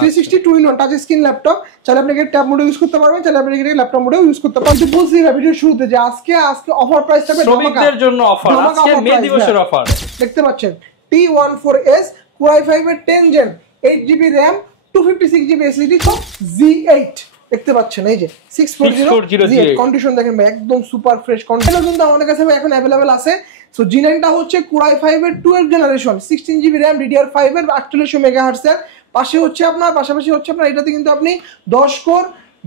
360 2 in 1 touch screen laptop. চাইলে আপনি tab মোডে ইউজ করতে পারবেন, চাইলে আপনি ল্যাপটপ মোডেও ইউজ করতে পারবেন। কিন্তু বলছি ভিডিওর শুরুতে যে আজকে অফার প্রাইস থাকবে শ্রমিকদের জন্য অফার, আজকে মে দিবসের অফার। দেখতে পাচ্ছেন T14S Core i5 এর 10 Gen 8GB RAM 256GB SSD তো Z8 দেখতে পাচ্ছেন, এই যে 640 কন্ডিশন দেখেন ভাই, একদম সুপার ফ্রেশ কন্ডিশন কিন্তু আমাদের কাছে এখন अवेलेबल আছে। সো G9 টা হচ্ছে Core i5 এর 12 জেনারেশন 16GB RAM DDR5 এর 4800 MHz এর পাশাপাশি হচ্ছে আপনার এটাতে কিন্তু আপনি 10 কোর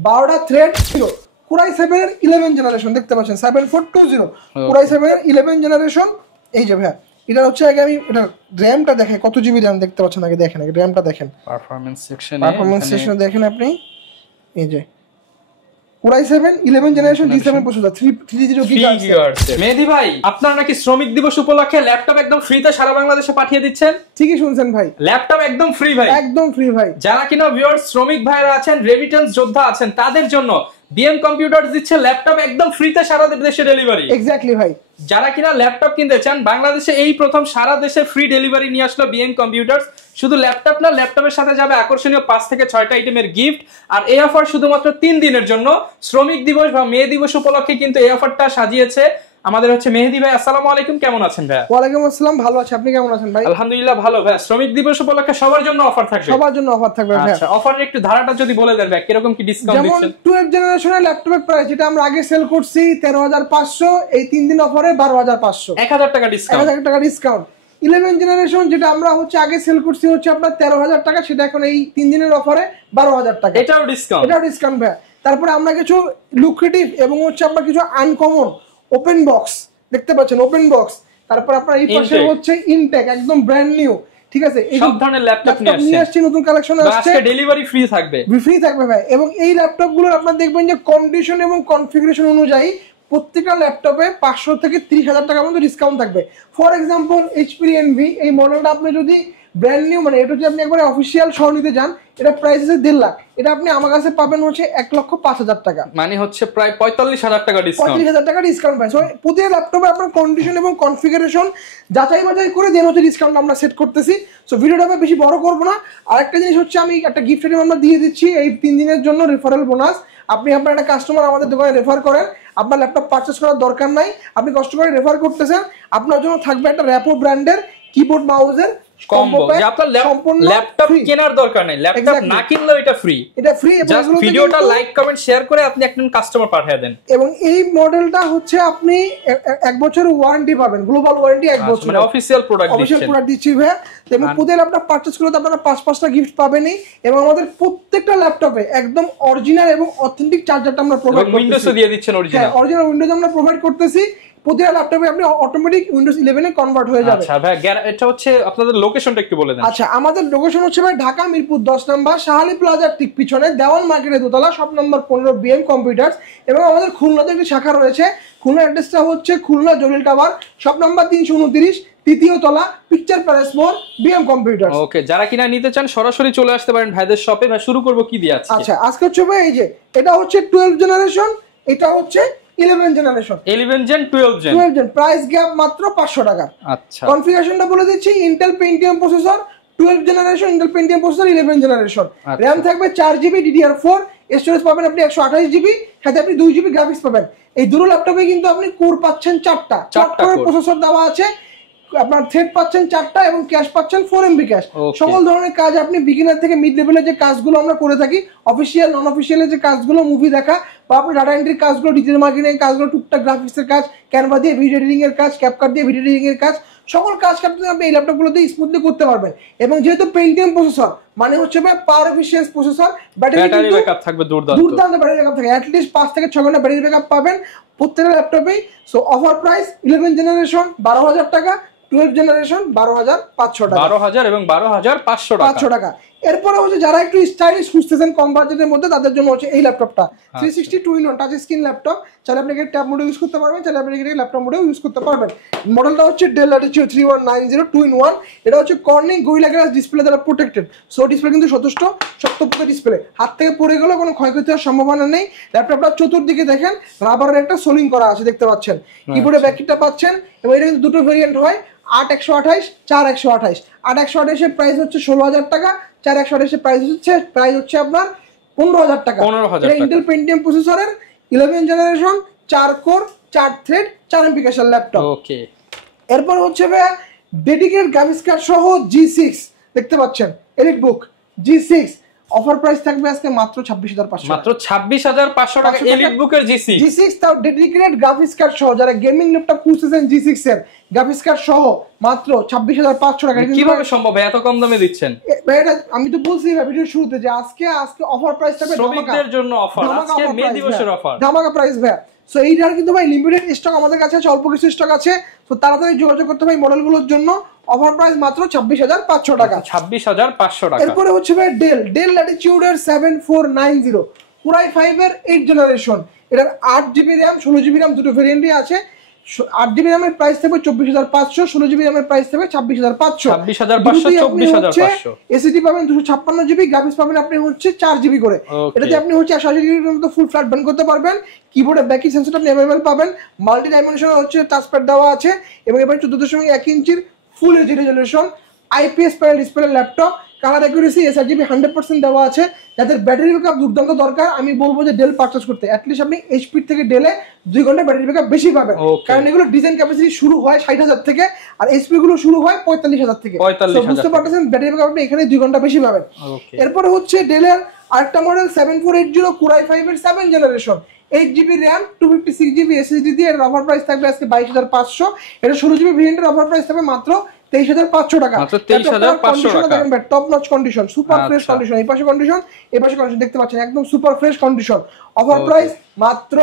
12টা থ্রেড ছিল। Core i7 এর 11 জেনারেশন দেখতে পাচ্ছেন 7420 Core i7 এর 11 জেনারেশন। এই যে ভাই এটা হচ্ছে আগে আমি এটা র‍্যামটা দেখেন কত জিবি র‍্যাম দেখতে পাচ্ছেন, আগে দেখেন আগে র‍্যামটা দেখেন পারফরম্যান্স সেকশনে দেখেন আপনি। এই যে Core i7 11 generation G7 processor 330 GHz। মেহেদী ভাই, আপনারা নাকি শ্রমিক দিবস উপলক্ষে ল্যাপটপ একদম ফ্রিতে সারা বাংলাদেশে পাঠিয়ে দিচ্ছেন? ঠিকই শুনছেন ভাই, ল্যাপটপ একদম ফ্রি ভাই, একদম ফ্রি ভাই। যারা কিনা ভিউয়ার্স শ্রমিক ভাইরা আছেন, রেমিটেন্স যোদ্ধা আছেন, তাদের জন্য বিএম কম্পিউটারস দিচ্ছে ল্যাপটপ একদম ফ্রিতে সারা দেশে ডেলিভারি। এক্স্যাক্টলি ভাই, যারা কিনা ল্যাপটপ কিনতে চান, বাংলাদেশে এই প্রথম সারা দেশে ফ্রি ডেলিভারি নিয়ে আসলো বিএম কম্পিউটারস। শুধু ল্যাপটপ না, ল্যাপটপের সাথে যাবে আকর্ষণীয় 5 থেকে 6টা আইটেমের গিফট। আর এই অফার শুধুমাত্র 3 দিনের জন্য, শ্রমিক দিবস বা মে দিবস উপলক্ষে কিন্তু এই অফারটা সাজিয়েছে আমাদের হচ্ছে মেহেদী ভাই। আসসালামু আলাইকুম, কেমন আছেন ভাই? ওয়ালাইকুম আসসালাম, ভালো আছি, আপনি কেমন আছেন ভাই? আলহামদুলিল্লাহ ভালো ভাই। শ্রমিক দিবস উপলক্ষে সবার জন্য অফার থাকবে, সবার জন্য অফার থাকবে ভাই। আচ্ছা, অফারের একটু ধারাটা যদি বলে দেন ভাই, কিরকম কি ডিসকাউন্ট দিচ্ছেন? যেমন 12 জেনারেশনের ল্যাপটপের প্রাইস যেটা আমরা আগে সেল করছি 13500, এই 3 দিন অফারে 12500, 1000 টাকা ডিসকাউন্ট, 1000 টাকা ডিসকাউন্ট। 11 জেনারেশন যেটা আমরা হচ্ছে আগে সেল করছি হচ্ছে আপনার 13000 টাকা, সেটা এখন এই 3 দিনের অফারে 12000 টাকা, এটাও ডিসকাউন্ট, এটাও ডিসকাউন্ট ভাই। তারপরে আমরা কিছু লুক্রেটিভ এবং হচ্ছে আমরা কিছু আনকমন ওপেন বক্স দেখতে পাচ্ছেন, ওপেন বক্স। তারপর আপনার এই পাশে হচ্ছে ইনটেক একদম ব্র্যান্ড নিউ, ঠিক আছে, এই সব ধরনের ল্যাপটপ নিয়ে আসছে, নতুন কালেকশন আসছে, আজকে ডেলিভারি ফ্রি থাকবে, ভাই। এবং এই ল্যাপটপগুলোর আপনারা দেখবেন যে কন্ডিশন এবং কনফিগারেশন অনুযায়ী প্রত্যেকটা ল্যাপটপে 500 থেকে 30000 টাকা পর্যন্ত ডিসকাউন্ট থাকবে। ফর এক্সাম্পল HP Envy এই মডেলটা আপনি যদি ব্র্যান্ড নিউ মানে এটা যদি আপনি একবারে অফিসিয়াল সহ নিতে যান, এটা প্রাইস আছে 1.5 লাখ, এটা আপনি আমার কাছে পাবেন হচ্ছে 1,05,000 টাকা, মানে হচ্ছে প্রায় 45000 টাকা ডিসকাউন্ট, 35000 টাকা ডিসকাউন্ট পাই। সো প্রতি ল্যাপটপে আপনার কন্ডিশন এবং কনফিগারেশন যাচাই বাছাই করে দেন হচ্ছে ডিসকাউন্ট আমরা সেট করতেছি। সো ভিডিওটা বেশি বড় করব না। আরেকটা জিনিস হচ্ছে আমি একটা গিফট আইটেম আমরা দিয়ে দিচ্ছি এই 3 দিনের জন্য, রেফারেল বোনাস। আপনি আপনার একটা কাস্টমার আমাদের দোকানে রেফার করেন, আপনার ল্যাপটপ পারচেজ করার দরকার নাই, আপনি কষ্ট করে রেফার করতেছেন, আপনার জন্য থাকবে একটা র্যাপো ব্র্যান্ডের কিবোর্ড মাউসের কম্বো প্যাক। আপনার ল্যাপটপ কেনার দরকার নাই, ল্যাপটপ না কিনলেও এটা ফ্রি, এটা ফ্রি। জাস্ট ভিডিওটা লাইক কমেন্ট শেয়ার করে আপনি একজন কাস্টমার পাঠিয়ে দেন। এবং এই মডেলটা হচ্ছে আপনি 1 বছরের ওয়ারেন্টি পাবেন, গ্লোবাল ওয়ারেন্টি 1 বছর, মানে অফিশিয়াল প্রোডাক্ট দিচ্ছি ভাই। এবং প্রতি ল্যাপটপ পারচেজ করলে আপনারা 5-5টা গিফট পাবেনই। এবং আমাদের প্রত্যেকটা ল্যাপটপে একদম অরিজিনাল এবং অথেন্টিক চার্জারটা আমরা প্রোভাইড করতেছি, উইন্ডোজও দিয়ে দিচ্ছেন অরিজিনাল উইন্ডোজ আমরা প্রোভাইড করতেছি। প্রতিটা ল্যাপটপে আপনি অটোমেটিক উইন্ডোজ 11 এ কনভার্ট হয়ে যাবে। আচ্ছা ভাই, এটা হচ্ছে আপনাদের লোকেশনটা একটু বলে দেন। আচ্ছা, আমাদের লোকেশন হচ্ছে ভাই ঢাকা মিরপুর 10 নম্বর শাহালি প্লাজার ঠিক পিছনে দেওয়ান মার্কেটের দোতলা, শপ নম্বর 15 বিএম কম্পিউটারস। এবং আমাদের খুলনাতে একটি শাখা রয়েছে, খুলনা অ্যাড্রেসটা হচ্ছে Khulna Jalil tower, shop number 329, তৃতীয় তলা, পিকচার প্যালেস মোড়, বিএম কম্পিউটারস। ওকে, যারা কিনা নিতে চান সরাসরি চলে আসতে পারেন ভাইদের শপে। ভাই শুরু করব কি দিয়ে আজকে? আচ্ছা, আজকে হচ্ছে ভাই এই যে এটা হচ্ছে 12 জেনারেশন, এটা হচ্ছে 11 generation, 11 gen 12 gen, price gap মাত্র 500 টাকা। আচ্ছা, কনফিগারেশনটা বলে দিচ্ছি, Intel Pentium processor 12 generation, Intel Pentium processor 11 generation, RAM থাকবে 4GB DDR4, স্টোরেজ পাবেন আপনি 128GB, সাথে আপনি 2GB গ্রাফিক্স পাবেন। এই দুটো ল্যাপটপে কিন্তু আপনি কোর পাচ্ছেন 4টা, 4 কোরের প্রসেসর দেওয়া আছে, আপনার থ্রেড পাচ্ছেন 4টা এবং ক্যাশ পাচ্ছেন 4MB ক্যাশ। সকল ধরনের কাজ আপনি বিগিনার থেকে মিড লেভেলের যে কাজগুলো আমরা করে থাকি, অফিসিয়াল নন অফিসিয়ালের যে কাজগুলো, মুভি দেখা বা আপনি ডাটা এন্ট্রির কাজগুলো, ডিজিটাল মার্কেটিং এর কাজগুলো, টুকটাক গ্রাফিক্সের কাজ, ক্যানভা দিয়ে ভিডিও এডিটিং এর কাজ, ক্যাপকাট দিয়ে ভিডিও এডিটিং এর কাজ, সকল কাজ আপনি এই ল্যাপটপগুলোতে স্মুথলি করতে পারবেন। এবং যেহেতু পেন্টিয়াম প্রসেসর মানে হচ্ছে ভাই পাওয়ার এফিশিয়েন্ট প্রসেসর, ব্যাটারি ব্যাকআপ থাকবে দুর্দান্ত ব্যাটারি ব্যাকআপ থাকে, অ্যাটলিস্ট 5 থেকে 6 ঘন্টা ব্যাটারি ব্যাকআপ পাবেন প্রত্যেকটা ল্যাপটপেই। সো অফার প্রাইস 11 জেনারেশন 12000 টাকা, 12 জেনারেশন 12500 টাকা, 12000 এবং 12500 টাকা। এরপরে হচ্ছে যারা একটু স্টাইলিশ খুঁজতেছেন কম বাজেটের মধ্যে, তাদের জন্য হচ্ছে এই ল্যাপটপটা 360 2 in 1 টাচ স্ক্রিন ল্যাপটপ। চাইলে আপনি ট্যাব মোডে ইউজ করতে পারবেন, চাইলে আপনি ল্যাপটপ মোডেও ইউজ করতে পারবেন। মডেলটা হচ্ছে ডেল ল্যাটিটিউড 3190 2 in 1। এটা হচ্ছে কর্নিং গরিলা গ্লাস ডিসপ্লে দ্বারা প্রোটেক্টেড। সো ডিসপ্লে কিন্তু যথেষ্ট শক্তপোক্ত ডিসপ্লে, হাত থেকে পড়ে গেলেও কোনো ক্ষয়ক্ষতি হওয়ার সম্ভাবনা নেই। ল্যাপটপটা চতুর্দিকে দেখেন রাবারের একটা সোলিং করা আছে, দেখতে পাচ্ছেন। কিবোর্ডে ব্যাককিটটা পাচ্ছেন এবং এটা কিন্তু দুটো ভেরিয়েন্ট হয়, 8128, 4128। 8128 এর প্রাইস হচ্ছে 16000 টাকা, 4128 এর প্রাইস হচ্ছে আপনার 15000 টাকা। 15000 এটা টাকা। ইন্টেল পেন্টিয়াম প্রসেসরের 11 জেনারেশন 4 কোর 4 থ্রেড 4 এমপি ক্যাশের ল্যাপটপ। ওকে, এরপর হচ্ছে ভাই ডেডিকেটেড গ্রাফিক্স কার্ড সহ G6 দেখতে পাচ্ছেন, এলিট বুক G6 অফার প্রাইস থাকবে আজকে মাত্র 26500, মাত্র 26500 টাকা এলিট বুকের G6 তাও ডেডিকেটেড গ্রাফিক্স কার্ড সহ। যারা গেমিং ল্যাপটপ খুঁজতেছেন G6 এর গ্রাফিক্স কার্ড সহ মাত্র 26500 টাকা। কিভাবে সম্ভব ভাই এত কম দামে দিচ্ছেন? ভাই এটা আমি তো বলছি ভিডিওর শুরুতে যে আজকে অফার প্রাইস থাকবে শ্রমিকদের জন্য অফার, আজকে মে দিবসের অফার, ধামাকা প্রাইস ভাই। সো এইটার কিন্তু ভাই লিমিটেড স্টক আমাদের কাছে আছে, অল্প কিছু স্টক আছে, তো তাড়াতাড়ি যোগাযোগ করতে হবে মডেলগুলোর জন্য। অফার প্রাইস মাত্র 26500 টাকা। 26500 টাকা। এরপরে হচ্ছে ভাই ডেল ল্যাটিটিউড এর 7490 কোরাই 5 এর 8 জেনারেশন। এটার 8GB RAM 16GB RAM দুটো ভেরিয়েন্টই আছে। 8GB RAM এর প্রাইস থাকবে 24500, 16GB RAM এর প্রাইস থাকবে 26500। 26500 24500। এসএসডি পাবেন 256GB, গ্রাফিক্স পাবেন আপনি হচ্ছে 4GB করে। এটাতে আপনি হচ্ছে 180 ডিগ্রির মতো ফুল ফ্ল্যাট বার্ন করতে পারবেন। কিবোর্ডে ব্যাকি সেন্সর আপনি अवेलेबल পাবেন। মাল্টি ডাইমেনশনাল হচ্ছে টাচপ্যাড দেওয়া আছে এবং এবার 14.1 ইঞ্চির full HD resolution IPS panel display laptop. Colour accuracy sRGB 100% দেওয়া আছে। যাদের ব্যাটারি ব্যাকআপ দুর্দান্ত দরকার, আমি বলবো যে ডেল পারচেজ করতে। অ্যাটলিস্ট আপনি এইচপি থেকে ডেলে 2 ঘন্টা ব্যাটারি ব্যাকআপ বেশি পাবেন, কারণ এগুলো ডিজাইন ক্যাপাসিটি শুরু হয় 60000 থেকে আর এইচপি গুলো শুরু হয় 45000 থেকে। তো বুঝতে পারতেছেন ব্যাটারি ব্যাকআপ আপনি এখানে 2 ঘন্টা বেশি পাবেন। এরপরে হচ্ছে ডেলের আরেকটা মডেল 7480 কোরাই 5 এর 7 generation, 8GB RAM 256GB SSD দিয়ে। এর অফার প্রাইস থাকবে আজকে 22500। এটা 16GB ভেরিয়েন্টের অফার প্রাইস থাকবে মাত্র 23500 টাকা। মাত্র 23500 টাকা। দেখেন top notch condition, super fresh condition, এই পাশে কন্ডিশন দেখতে পাচ্ছেন, একদম super fresh condition. Offer price মাত্র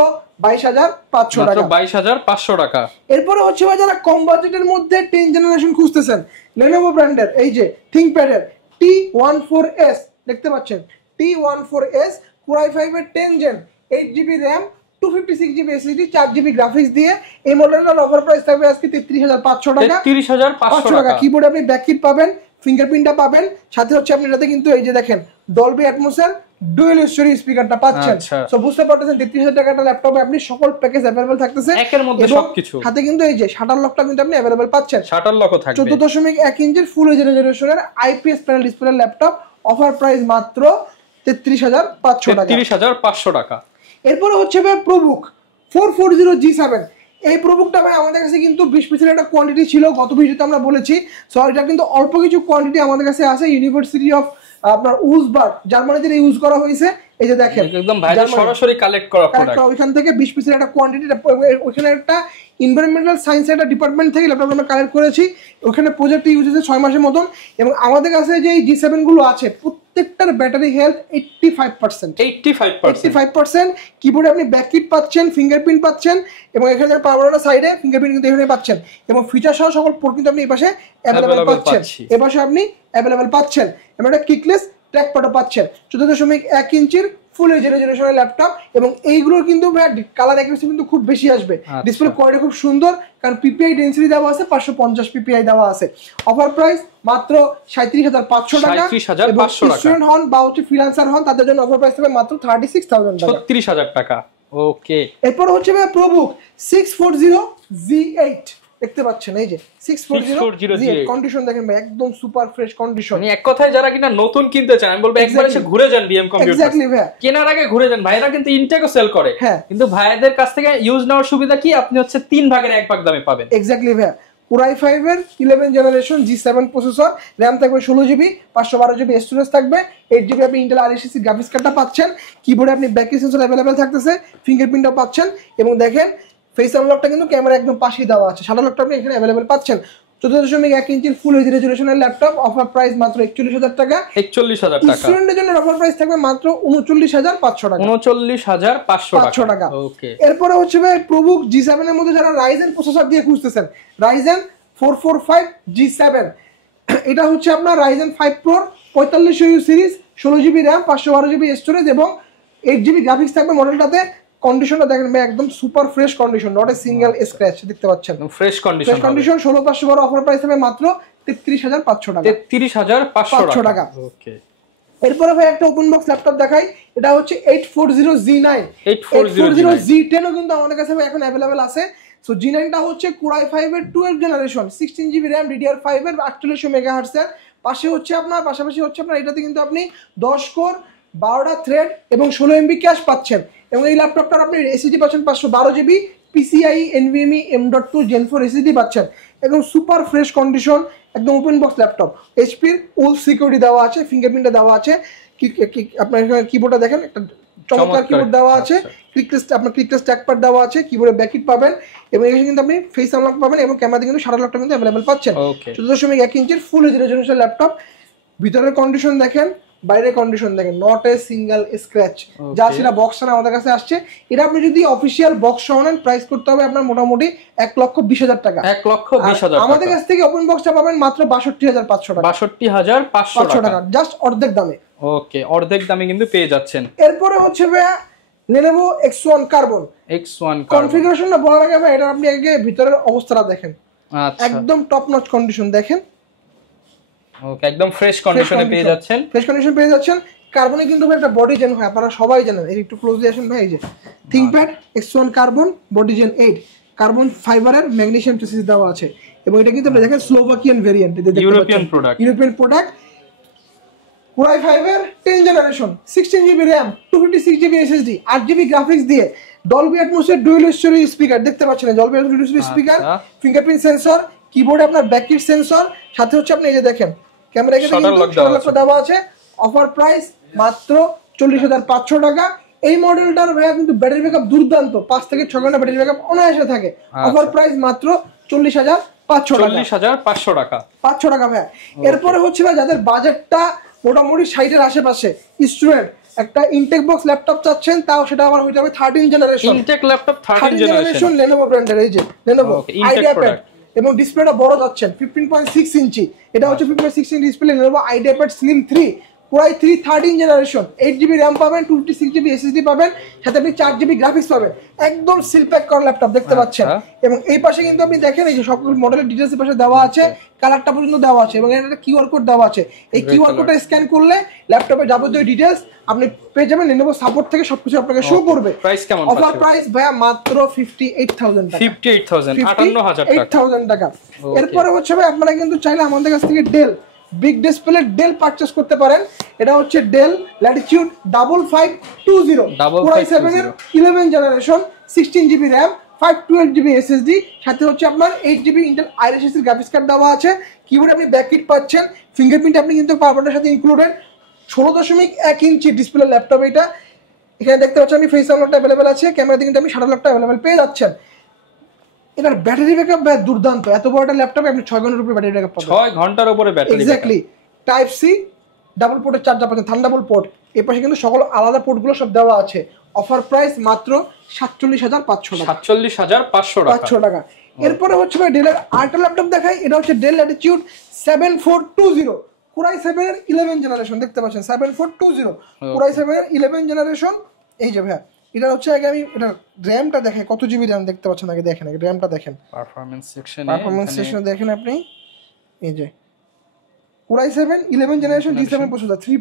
22500 টাকা। মাত্র 22500 টাকা। এরপরে হচ্ছে ভাই যারা কম বাজেটের মধ্যে 10 জেনারেশন খুঁজতেছেন, Lenovo ব্র্যান্ডের এই যে ThinkPad এর T14S দেখতে পাচ্ছেন, T14S কোরাই 5 এর 10 gen 8GB RAM 256GB SSD 4GB graphics দিয়ে। এই মডেলটার অফার প্রাইস থাকবে আজকে 33500 টাকা। 33500 টাকা। কিবোর্ডে আপনি ব্যাককিট পাবেন, ফিঙ্গারপ্রিন্টটা পাবেন, সাথে হচ্ছে আপনি এটাতে কিন্তু এই যে দেখেন ডলবি অ্যাটমস এর ডুয়াল স্টোরি স্পিকারটা পাচ্ছেন। সো বুঝতে পারতেছেন 33000 টাকাটা ল্যাপটপে আপনি সকল প্যাকেজ अवेलेबल থাকতেছে, একের মধ্যে সবকিছু। সাথে কিন্তু এই যে শাটার লকটা কিন্তু আপনি अवेलेबल পাচ্ছেন। শাটার লকও থাকবে। 14.1 ইঞ্চির ফুল এইচডি রেজোলিউশনের IPS panel display laptop. Offer price মাত্র 33500 টাকা। 33500 টাকা। এরপরে হচ্ছে ভাই প্রোবুক 440G7। এই প্রোবুকটা ভাই আমাদের কাছে কিন্তু 20 পিসের একটা কোয়ান্টিটি ছিল, গত ভিডিওতে আমরা বলেছি। সো এটা কিন্তু অল্প কিছু কোয়ান্টিটি আমাদের কাছে আছে। ইউনিভার্সিটি অফ আপনার উজবার্গ জার্মানিতে ইউজ করা হয়েছে। এই যে দেখেন একদম ভাইরা সরাসরি কালেক্ট করা প্রোডাক্ট। ওইখান থেকে 20 পিসের একটা কোয়ান্টিটি, ওইখানে একটা এনভায়রনমেন্টাল সায়েন্স একটা ডিপার্টমেন্ট থেকে ল্যাপটপ আমরা কালেক্ট করেছি। ওখানে প্রজেক্ট ইউজ হয়েছে 6 মাসের মতন। এবং আমাদের কাছে যে G7 গুলো আছে প্রত্যেকটার ব্যাটারি হেলথ 85%। কিবোর্ডে আপনি ব্যাককিট পাচ্ছেন, ফিঙ্গারপ্রিন্ট পাচ্ছেন এবং এখানে পাওয়ার সাইডে ফিঙ্গারপ্রিন্ট কিন্তু এখানে পাচ্ছেন এবং ফিচার সহ সকল পোর্ট কিন্তু আপনি এই পাশে अवेलेबल পাচ্ছেন। এই পাশে আপনি अवेलेबल পাচ্ছেন এবং একটা কিকলেস ট্র্যাক প্যাডও পাচ্ছেন। 14.1 ইঞ্চির ফুল এইচডি রেজোলিউশনের ল্যাপটপ এবং এইগুলোর কিন্তু কালার অ্যাকুরেসি কিন্তু খুব বেশি আসবে। ডিসপ্লে কোয়ালিটি খুব সুন্দর, কারণ পিপিআই ডেনসিটি দেওয়া আছে 550 পিপিআই দেওয়া আছে। অফার প্রাইস মাত্র 37500 টাকা। 37500 টাকা। স্টুডেন্ট হন বা হচ্ছে ফ্রিল্যান্সার হন তাদের জন্য অফার প্রাইস হবে মাত্র 36000 টাকা। 36000 টাকা। ওকে। এরপর হচ্ছে ভাই প্রোবুক 640Z8 দেখতে পাচ্ছেন, এই যে 640Z8 কন্ডিশন দেখেন ভাই একদম সুপার ফ্রেশ কন্ডিশন। মানে এক কথায় যারা কিনা নতুন কিনতে চান আমি বলবো একবার এসে ঘুরে যান বিএম কম্পিউটার। এক্স্যাক্টলি ভাই, কেনার আগে ঘুরে যান। ভাইরা কিন্তু ইনটেকও সেল করে, কিন্তু ভাইদের কাছ থেকে ইউজ নেওয়ার সুবিধা কি, আপনি হচ্ছে 3 ভাগের 1 ভাগ দামে পাবেন। এক্স্যাক্টলি ভাই। কোরাই 5 এর 11 জেনারেশন G7 প্রসেসর, RAM থাকবে 16GB, 512GB স্টোরেজ থাকবে, 8GB আপনি ইন্টেল RSC গ্রাফিক্স কার্ডটা পাচ্ছেন। কিবোর্ডে আপনি ব্যাকি সেন্সর अवेलेबल থাকতেছে, ফিঙ্গারপ্রিন্টও পাচ্ছেন এবং দেখেন ফেস আনলকটা কিন্তু ক্যামেরা একদম পাশেই দেওয়া আছে। শাটার লকটা আপনি এখানে अवेलेबल পাচ্ছেন। 14.1 ইঞ্চির ফুল এইচডি রেজোলিউশনের ল্যাপটপ। অফার প্রাইস মাত্র 41000 টাকা। 41000 টাকা। স্টুডেন্টদের জন্য অফার প্রাইস থাকবে মাত্র 39500 টাকা। 39500 টাকা। ওকে। এরপরে হচ্ছে ভাই প্রোবুক G7 এর মধ্যে যারা রাইজেন প্রসেসর দিয়ে খুঁজতেছেন, রাইজেন 445G7 এটা হচ্ছে আপনার Ryzen 5 Pro 4500U series, 16GB RAM 512GB storage এবং 8GB গ্রাফিক্স থাকবে মডেলটাতে। কন্ডিশনটা দেখেন ভাই একদম super fresh condition, not a single scratch দেখতে পাচ্ছেন, ফ্রেশ কন্ডিশন। 16512 অফার প্রাইস হবে মাত্র 33500 টাকা। 33500 টাকা। ওকে। এরপরে ভাই একটা ওপেন বক্স ল্যাপটপ দেখাই, এটা হচ্ছে 840Z9। 840Z10 ও কিন্তু আমাদের কাছে এখন अवेलेबल আছে। সো G9 টা হচ্ছে Core i5 এর 12 জেনারেশন 16 GB RAM DDR5 এর 4800 মেগাহার্টজ এর পাশাপাশি হচ্ছে আপনার এটাতে কিন্তু আপনি 10 কোর 12টা থ্রেড এবং 16 MB ক্যাশ পাচ্ছেন এবং এই ল্যাপটপটার আপনি SSD পাচ্ছেন 512 GB PCIe NVMe M.2 Gen 4 SSD পাচ্ছেন একদম সুপার ফ্রেশ কন্ডিশন একদম ওপেন বক্স ল্যাপটপ HP এর উল সিকিউরিটি দেওয়া আছে ফিঙ্গারপ্রিন্টটা দেওয়া আছে আপনার এখানে কিবোর্ডটা দেখেন একটা চমৎকার কিবোর্ড দেওয়া আছে ক্লিক টেস্ট ট্র্যাকপ্যাড দেওয়া আছে কিবোর্ডে ব্যাকইট পাবেন এবং এখানে কিন্তু আপনি ফেস আনলক পাবেন এবং ক্যামেরাতে কিন্তু শাটার লকটা কিন্তু अवेलेबल পাচ্ছেন 14.1 ইঞ্চির ফুল এইচডি রেজোলিউশন ল্যাপটপ ভিতরের কন্ডিশন দেখেন বাইরের কন্ডিশন দেখেন নট এ সিঙ্গেল স্ক্র্যাচ যা সেটা বক্সটা আমাদের কাছে আসছে এটা আপনি যদি অফিশিয়াল বক্স সহ নেন প্রাইস করতে হবে আপনার মোটামুটি 1,20,000 টাকা 1,20,000 টাকা আমাদের কাছ থেকে ওপেন বক্সটা পাবেন মাত্র 62,500 টাকা 62,500 টাকা জাস্ট অর্ধেক দামে ওকে অর্ধেক দামে কিন্তু পেয়ে যাচ্ছেন এরপরে হচ্ছে ভাই Lenovo X1 Carbon কনফিগারেশনটা বলার আগে ভাই এটা আপনি আগে ভিতরের অবস্থাটা দেখেন আচ্ছা একদম টপ নচ কন্ডিশন দেখেন ওকে একদম ফ্রেশ কন্ডিশনে পেয়ে যাচ্ছেন কার্বনে কিন্তু ভাই একটা বডি জেন হয় আপনারা সবাই জানেন এই একটু ক্লোজলি আসেন ভাই এই যে ThinkPad X1 Carbon body gen 8 carbon ফাইবারের ম্যাগনেসিয়াম চেসিস দেওয়া আছে এবং এটা কিন্তু আপনি দেখেন Slovakian variant European product Core i5 এর 10 generation 16 GB RAM 256 GB SSD 8 GB graphics দিয়ে Dolby Atmos এর ডুয়াল স্টোরি স্পিকার দেখতে পাচ্ছেন Dolby Atmos dual story speaker fingerprint sensor কিবোর্ডে আপনার ব্যাকইট সেন্সর সাথে হচ্ছে আপনি এই যে দেখেন ক্যামেরা এখানে কিন্তু দেওয়া আছে অফার প্রাইস মাত্র 40,500 টাকা এই মডেলটার ভাই কিন্তু ব্যাটারি ব্যাকআপ দুর্দান্ত 5 থেকে 6 ঘন্টা ব্যাটারি ব্যাকআপ অনায়াসে থাকে অফার প্রাইস মাত্র 40,500 টাকা 500 টাকা ভাই এরপরে হচ্ছে ভাই যাদের বাজেটটা মোটামুটি 60 এর আশেপাশে স্টুডেন্ট একটা ইনটেক বক্স ল্যাপটপ চাচ্ছেন তাও সেটা আবার হইতে হবে 13 generation Intel laptop 13 generation Lenovo ব্র্যান্ডের এই যে Lenovo IdeaPad এবং ডিসপ্লেটা বড় যাচ্ছেন 15.6 ইঞ্চি এটা হচ্ছে 15.6 inch display Lenovo IdeaPad Slim 3 Core i3 13 generation 8 GB RAM পাবেন 256 GB SSD পাবেন সাথে আপনি 4 GB গ্রাফিক্স পাবেন একদম সিল প্যাক করা ল্যাপটপ দেখতে পাচ্ছেন এবং এই পাশে কিন্তু আপনি দেখেন এই যে সকল মডেলের ডিটেইলস এর পাশে দেওয়া আছে কালারটা পর্যন্ত দেওয়া আছে এবং এখানে একটা কিউআর কোড দেওয়া আছে এই কিউআর কোডটা স্ক্যান করলে ল্যাপটপের যাবতীয় ডিটেইলস আপনি পেয়ে যাবেন Lenovo সাপোর্ট থেকে সবকিছু আপনাকে শো করবে প্রাইস কেমন অফার প্রাইস ভাইয়া মাত্র 58,000 টাকা 58,000 টাকা এরপরে হচ্ছে ভাই আপনারা কিন্তু চাইলে আমাদের কাছ থেকে Dell big display Dell purchase করতে পারেন এটা হচ্ছে ডেল ল্যাটিটিউড 5520 Core i7 এর 11 generation 16 GB RAM 512 GB SSD সাথে হচ্ছে আপনার 8 GB Intel Iris এর গ্রাফিক্স কার্ড দেওয়া আছে কিবোর্ডে আপনি ব্যাকইট পাচ্ছেন ফিঙ্গারপ্রিন্ট আপনি কিন্তু পাওয়ারটার সাথে ইনক্লুডেড 16.1 ইঞ্চি ডিসপ্লে ল্যাপটপ এটা এখানে দেখতে পাচ্ছেন আপনি ফেস আনলকটা अवेलेबल আছে ক্যামেরাতে কিন্তু আপনি শাটার লকটা अवेलेबल পেয়ে যাচ্ছেন এটার ব্যাটারি ব্যাকআপ দুর্দান্ত এত বড় একটা ল্যাপটপে আপনি 6 ঘন্টার উপরে ব্যাটারি ব্যাকআপ পাবেন 6 ঘন্টার উপরে battery exactly type C double পোর্টের চার্জার পাচ্ছেন থান্ডারবোল্ট পোর্ট এর পাশে কিন্তু সকল আলাদা পোর্টগুলো সব দেওয়া আছে অফার প্রাইস মাত্র 47,500 টাকা এরপরে হচ্ছে ভাই ডেলের আরেকটা ল্যাপটপ দেখাই এটা হচ্ছে ডেল ল্যাটিটিউড 7420 Core i7 এর 11 জেনারেশন দেখতে পাচ্ছেন 7420 Core i7 এর 11 জেনারেশন এই যে ভাই এটা হচ্ছে আগে আমি এটা র‍্যামটা দেখে কত জিবি র‍্যাম দেখতে পাচ্ছেন আগে দেখেন আগে র‍্যামটা দেখেন পারফরম্যান্স সেকশনে দেখেন আপনি এই যে Core i7 11 generation G7 processor 3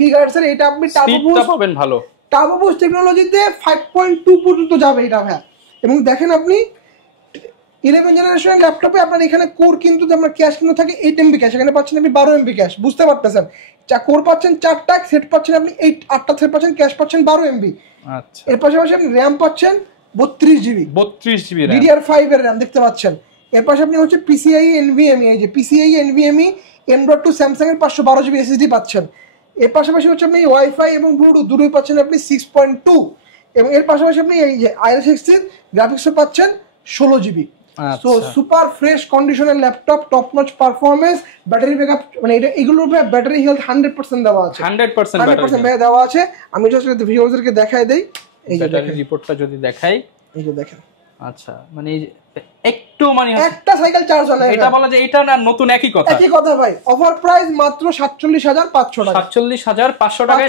GHz এর এটা আপনি টার্বো বুস্ট পাবেন ভালো টার্বো বুস্ট টেকনোলজিতে 5.2 পর্যন্ত যাবে এটা ভাই এবং দেখেন আপনি 11 জেনারেশন ল্যাপটপে আপনার এখানে কোর কিন্তু আপনার ক্যাশ কিন্তু থাকে 8 MB ক্যাশ এখানে পাচ্ছেন আপনি 12 MB ক্যাশ বুঝতে পারতেছেন কোর পাচ্ছেন 4টা সেট পাচ্ছেন আপনি 8টা সেট পাচ্ছেন ক্যাশ পাচ্ছেন 12 MB আচ্ছা এর পাশাপাশি আপনি RAM পাচ্ছেন 32 GB RAM DDR5 এর RAM দেখতে পাচ্ছেন এর পাশে আপনি হচ্ছে PCIe NVMe এই যে PCIe NVMe M.2 Samsung এর 512 GB SSD পাচ্ছেন এর পাশাপাশি হচ্ছে আপনি ওয়াইফাই এবং ব্লুটুথ দুটোই পাচ্ছেন আপনি 6.2 এবং এর পাশাপাশি আপনি এই যে Iris এর গ্রাফিক্সও পাচ্ছেন 16 GB সো সুপার ফ্রেশ কন্ডিশনের laptop top notch performance battery backup মানে এটা এগুলোর ব্যাটারি হেলথ 100% দেওয়া আছে 100% ব্যাটারি দেওয়া আছে আমি জাস্ট ভিউয়ারদেরকে দেখাই দেই এই যে দেখেন রিপোর্টটা যদি দেখাই এই যে দেখেন আচ্ছা মানে একটু মানে একটা সাইকেল চার্জ হয় এটা বলা যায় এটা না নতুন একই কথা ভাই অফার প্রাইস মাত্র 47,500 টাকা 47,500 টাকায়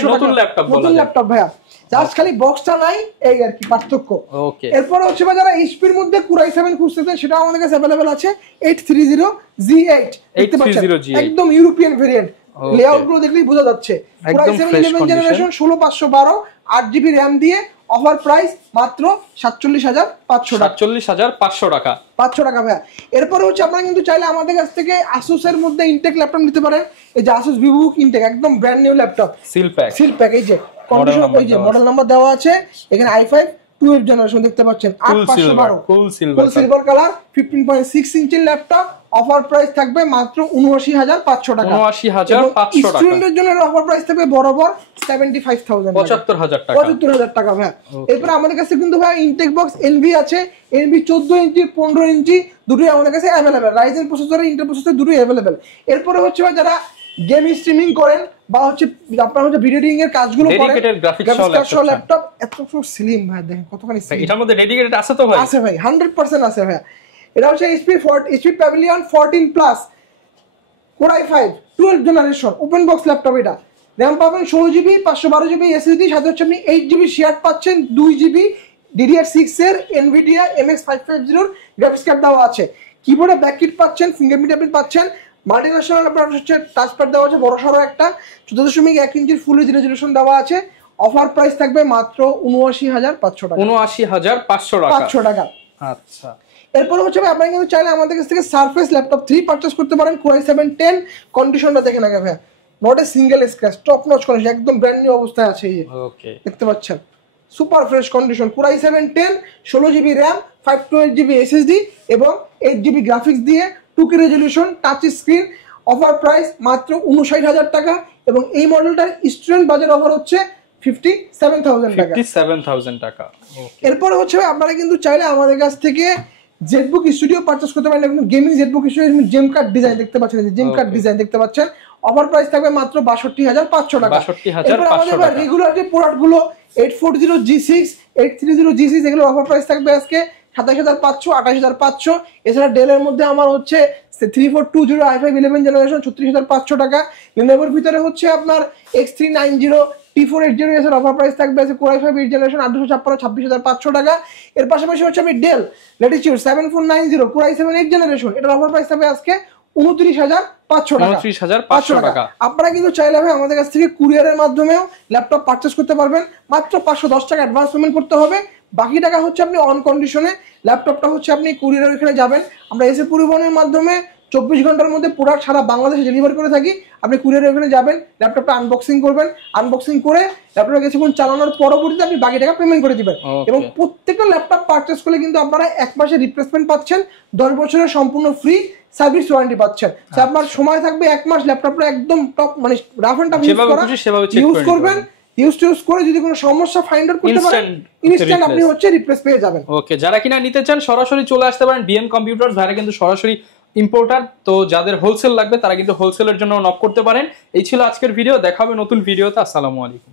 নতুন ল্যাপটপ ভাইয়া জাস্ট খালি বক্সটা নাই এই আর কি পার্থক্য ওকে এরপর হচ্ছে যারা এইচপি এর মধ্যে Core i7 খুঁজতেছেন সেটা আমাদের কাছে अवेलेबल আছে 830G8 দেখতে পাচ্ছেন একদম ইউরোপিয়ান ভেরিয়েন্ট লেআউট গুলো দেখলেই বোঝা যাচ্ছে Core i7 11 generation 16512 8GB RAM দিয়ে অফার প্রাইস মাত্র 47,500 টাকা। 47,500 টাকা, 500 টাকা ভাইয়া। এরপরে হচ্ছে আপনারা কিন্তু চাইলে আমাদের কাছ থেকে আসুসের মধ্যে ইনটেক ল্যাপটপ নিতে পারেন। এই যে আসুস ভিভোবুক ইনটেক একদম brand new laptop, seal pack, এই যে কন্ডিশন, এই যে মডেল নাম্বার দেওয়া আছে এখানে i5 12 জেনারেশন দেখতে পাচ্ছেন, 8512 ফুল সিলভার কালার 15.6 ইঞ্চির ল্যাপটপ। অফার প্রাইস থাকবে মাত্র 79,500 টাকা। 79,500 টাকা। স্টুডেন্টের জন্য অফার প্রাইস থাকবে বরাবর 75,000, 75,000 টাকা, 75,000 টাকা ভাই। এরপর আমাদের কাছে কিন্তু ভাই ইনটেক বক্স এনভি আছে, এনভি 14 ইঞ্চি 15 ইঞ্চি দুটোই আমাদের কাছে available. Ryzen processor, Intel processor দুটোই অ্যাভেলেবেল। এরপরে হচ্ছে ভাই যারা গেম স্ট্রিমিং করেন বা হচ্ছে আপনারা হচ্ছে ভিডিও এডিটিং এর কাজগুলো করেন, ডেডিকেটেড গ্রাফিক্স সহ ল্যাপটপ এত স্লিম ভাই, দেখেন কতখানি স্লিম। এটার মধ্যে ডেডিকেটেড আছে তো ভাই? আছে ভাই, 100% আছে ভাই। এটা হচ্ছে HP Pavilion 14 plus Core i5 12 generation open box laptop. এটা RAM পাবেন 16GB 512GB SSD, সাথে হচ্ছে আপনি 8GB শেয়ার পাচ্ছেন, 2GB DDR6 এর NVIDIA MX 550 গ্রাফিক্স কার্ড দেওয়া আছে। কিবোর্ডে ব্যাককিট পাচ্ছেন, ফিঙ্গারপ্রিন্ট পাচ্ছেন, মাল্টিন্যাশনাল আপনার হচ্ছে টাচপ্যাড দেওয়া আছে বড় সড়ো একটা, 14.1 ইঞ্চির ফুল এইচডি রেজোলিউশন দেওয়া আছে। অফার প্রাইস থাকবে মাত্র 79,500 টাকা। 79,500 টাকা। আচ্ছা, এরপর হচ্ছে আপনারা কিন্তু চাইলে আমাদের কাছ থেকে সারফেস ল্যাপটপ 3 পারচেজ করতে পারেন। Core i7 10 কন্ডিশনটা দেখেন আগে ভাই, not a single scratch, top notch condition, একদম ব্র্যান্ড নিউ অবস্থায় আছে। এই ওকে, দেখতে পাচ্ছেন super fresh condition. Core i7 10 16GB RAM 512GB SSD এবং 8GB গ্রাফিক্স দিয়ে 2K resolution touch screen. Offer price মাত্র 59,000 টাকা এবং এই মডেলটার স্টুডেন্ট বাজার অফার হচ্ছে 57,000 টাকা। 57,000 টাকা। এরপর হচ্ছে আপনারা কিন্তু চাইলে আমাদের কাছ থেকে জেটবুক স্টুডিও পারচেজ করতে পারেন। গেমিং জেটবুক স্টুডিও জেম কার্ড ডিজাইন দেখতে পাচ্ছেন, জেম কার্ড ডিজাইন দেখতে পাচ্ছেন। অফার প্রাইস থাকবে মাত্র 62,500 টাকা। 62,500 টাকা। রেগুলার যে প্রোডাক্ট গুলো 840G6 830G6 এগুলো অফার প্রাইস থাকবে আজকে 27,500 28,500। এছাড়া ডেলের মধ্যে আমার হচ্ছে 3420 i5 11 জেনারেশন 36,500 টাকা। লেনোভোর ভিতরে হচ্ছে আপনার X390 T480 এর অফার প্রাইস থাকবে আছে Core i5 8 জেনারেশন 856 26,500 টাকা। এর পাশাপাশি হচ্ছে আমি del Latitude 7490 Core i7 8 generation, এটার অফার প্রাইস থাকবে আজকে 29,500 টাকা। 29,500 টাকা। আপনারা কিন্তু চাইলে ভাই আমাদের কাছ থেকে কুরিয়ারের মাধ্যমেও ল্যাপটপ পারচেজ করতে পারবেন। মাত্র 510 টাকা অ্যাডভান্স পেমেন্ট করতে হবে, বাকি টাকা হচ্ছে আপনি অন কন্ডিশনে ল্যাপটপটা হচ্ছে আপনি কুরিয়ারের এখানে যাবেন। আমরা এসে পরিবহনের মাধ্যমে 24 ঘন্টার মধ্যে প্রোডাক্ট সারা বাংলাদেশে ডেলিভারি করে থাকি। আপনি কুরিয়ারের ওখানে যাবেন, ল্যাপটপটা আনবক্সিং করবেন, আনবক্সিং করে ল্যাপটপটা কিছুক্ষণ চালানোর পরবর্তীতে আপনি বাকি টাকা পেমেন্ট করে দিবেন। এবং প্রত্যেকটা ল্যাপটপ পারচেজ করলে কিন্তু আপনারা 1 মাসের রিপ্লেসমেন্ট পাচ্ছেন, 10 বছরের সম্পূর্ণ ফ্রি সার্ভিস ওয়ারেন্টি পাচ্ছেন। আপনার সময় থাকবে 1 মাস, ল্যাপটপটা একদম টপ মানে রাফ এন্ড টাফ ইউজ করবেন। ইউজ করে যদি কোনো সমস্যা ফাইন্ড আউট করতে পারেন, ইনস্ট্যান্ট আপনি হচ্ছে রিপ্লেস পেয়ে যাবেন। ওকে, যারা কিনা নিতে চান সরাসরি চলে আসতে পারেন বিএম কম্পিউটারস, ভাইরা কিন্তু সরাসরি ইম্পোর্টার। তো যাদের হোলসেল লাগবে তারা কিন্তু হোলসেলের জন্য নক করতে পারেন। এই ছিল আজকের ভিডিও, দেখা হবে নতুন ভিডিওতে। আসসালামু আলাইকুম।